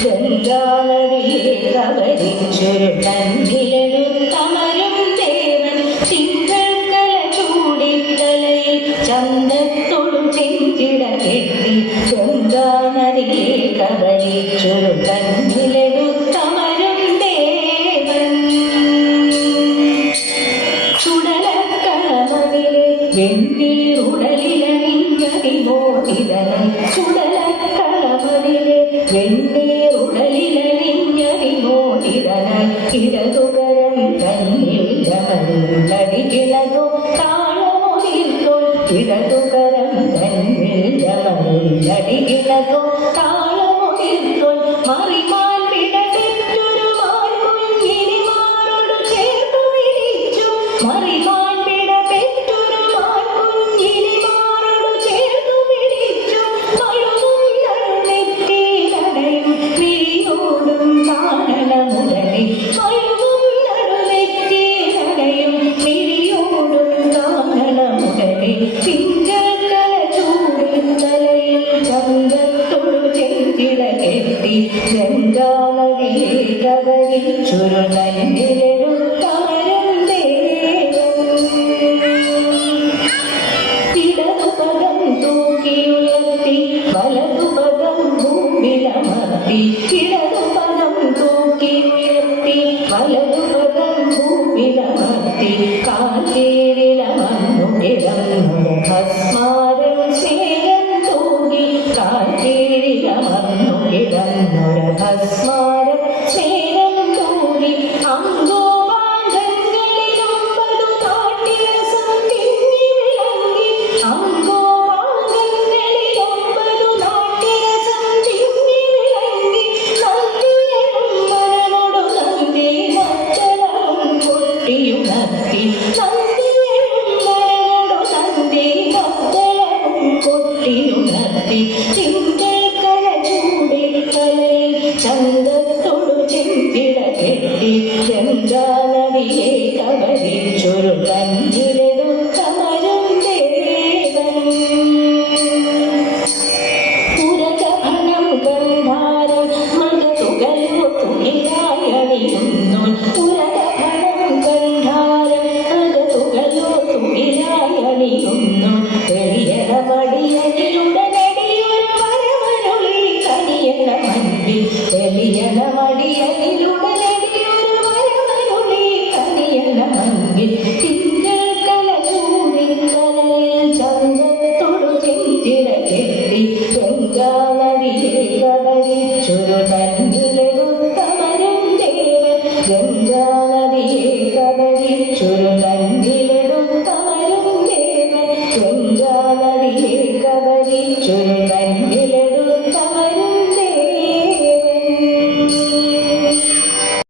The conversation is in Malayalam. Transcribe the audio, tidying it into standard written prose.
ഗംഗാനദിയെ കവരിച്ചൊരു തന്നിലെഴുത്തമരും ദേവൻ തിങ്കൾ ചൂടിത്തലയിൽ ചന്തത്തൊടും ചെഞ്ചിട കെട്ടി ഗംഗാനദിയെ കവരിച്ചൊരു തന്നിലെഴുത്തമരും ദേവൻ ചുടലക്കളമതിലെ വെണ്ണീറുടലിലണിഞ്ഞറിമോതിരൻ ചുടലക്കളമതിലെ വെണ്ണീറുടലിലണിഞ്ഞറിമോതിരൻ ഇടതുകരം തന്നിൽ ജമലടികിളതോ താളമൊഴിത്തോ ഇടതുകരം തന്നിൽ ജമലടികിളതോ താളമൊഴിത്തോ മറിമാൻ പിടപെറ്റൊരു മാർക്കുഞ്ഞിനി മാറോടു ചേർത്തു വിളിച്ചു മറിമാൻ പിടപെറ്റൊരു മാർക്കുഞ്ഞിനി മാറോടു ചേർത്തു വിളിച്ചു മഴുകും നടുനെറ്റിയിലടയും വിരിയോടും കാനനമുടനെ മഴുകും നടുനെറ്റിയിലടയും വിരിയോടും കാനനമുടനെ തിങ്കളക്കല ചൂടിൻ തലയിൽ ചന്തത്തൊടു ചെഞ്ചിട കെട്ടി ഗംഗാനദിയെ കവരിച്ചൊരു തന്നിലെഴുത്തമരും ദേവൻ ഇടതുപദം തൂക്കിയുയർത്തി വലതുപദം ഭൂമിലമർത്തി ഇടതുപദം തൂക്കിയുയർത്തി വലതുപദം ഭൂമിലമർത്തി കാറ്റേരിലമന്നു കിടന്നൊരു ഭസ്മാരം സ്നേഹം തൂകി കാറ്റേരിലമന്നു കിടന്നൊരു ഭസ്മാരം സ്നേഹം തൂകി അങ്കോപാംഗങ്ങളിലൊമ്പതു നാട്യരസം തിങ്ങി വിളങ്ങി അങ്കോപാംഗങ്ങളിലൊമ്പതു നാട്യരസം തിങ്ങി വിളങ്ങി നന്ദിയും മരമൊടു നന്ദി മറ്റലവും കൊട്ടിയുണർത്തി നന്ദിയും മരമൊടു നന്ദി മറ്റലവും കൊട്ടിയുണർത്തി തിങ്കളക്കല ചൂടിൻ തലയിൽ ചന്തത്തൊടു ചെഞ്ചിട കെട്ടി ഗംഗാനദിയെ കവരിച്ചൊരു തന്നിലെഴുത്തമരും ദേവൻ പുരകഭനം ഗന്ധാരം മൃഗതുകലോ തുകിലായണിയുന്നു പുരകഭനം ഗന്ധാരം മൃഗതുകലോ തുകിലായണിയുന്നു വലിയണമടിയനിലുടനടിയൊരു വരവരുളി കനിയണ മൻപിൽ വലിയണമടിയനിലു